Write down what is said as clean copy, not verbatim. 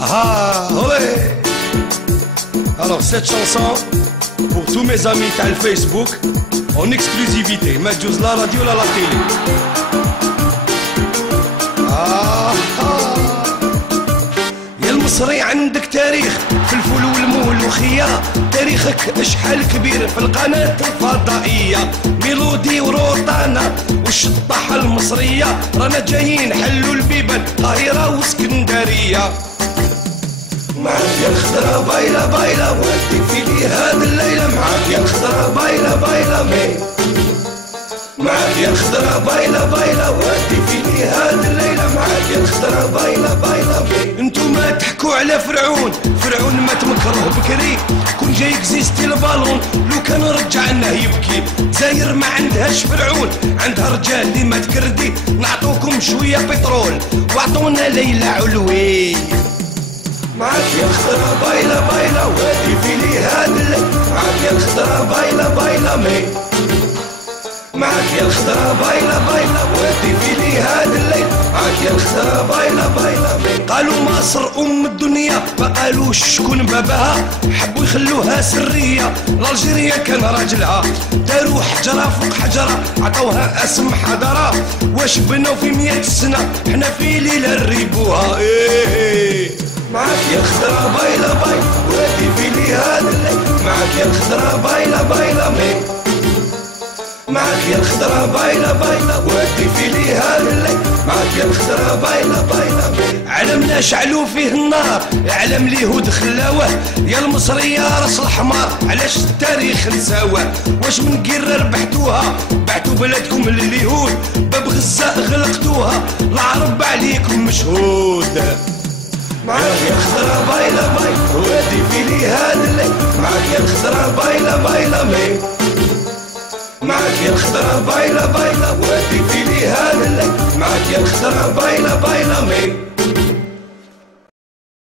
Ah ouais. Alors cette chanson pour tous mes amis تاع الفيسبوك en exclusivité ما تجوز لا راديو لا تيلي. يا المصري عندك تاريخ في الفول والملوخية، تاريخك اشحال كبير في القناة الفضائية، ميلودي وروطانة والشطاحة المصرية، رانا جايين حلوا البيبان القاهرة واسكندرية. معاك يا الخضرة بايلة بايلة ودي فيني هاد الليلة، معاك يا الخضرة بايلة بايلة مي، معاك يا الخضرة بايلة بايلة ودي فيني هاد الليلة، معاك يا الخضرة بايلة بايلة مي. انتو ما تحكوا على فرعون، فرعون ما تمكروه بكري، كون جاي اكزيستي البالون لو كان رجعنا يبكي. زاير ما عندهاش فرعون، عندها رجال اللي ما تكردي، نعطوكم شوية بترول واعطونا ليلى علوي. معاك يا الخضرة بايلة بايلة ودي فيني هاد الليل، معاك يا الخضرة بايلة بايلة مي، معاك يا الخضرة بايلة بايلة ودي فيني هاد الليل، معاك يا الخضرة بايلة بايلة مي. قالوا مصر أم الدنيا ما قالوش شكون باباها، حبوا يخلوها سرية، الألجيريا كان راجلها، داروا حجرة فوق حجرة عطوها اسم حضارة، واش بنوا في 100 سنة حنا في ليلة نريبوها. معاك يا الخضرة بايلة بايلة ودي فيني هاد الليل، معاك يا الخضرة بايلة بايلة مي، معاك يا الخضرة بايلة بايلة ودي فيني هاد الليل، معاك يا الخضرة بايلة بايلة مي. علمنا شعلوا فيه النار، علم اليهود خلاوه، يا المصري يا راس الحمار علاش التاريخ نساوه، واش من قير ربحتوها بعتوا بلادكم لليهود، باب غزة غلقتوها العرب عليكم مشهود. معاك يا الخضرة بايلة بايلة ودي فيني هاد الليل، معاك يا الخضرة بايلة بايلة مي، معاك يا الخضرة بايلة بايلة ودي فيني هاد الليل، معاك يا الخضرة بايلة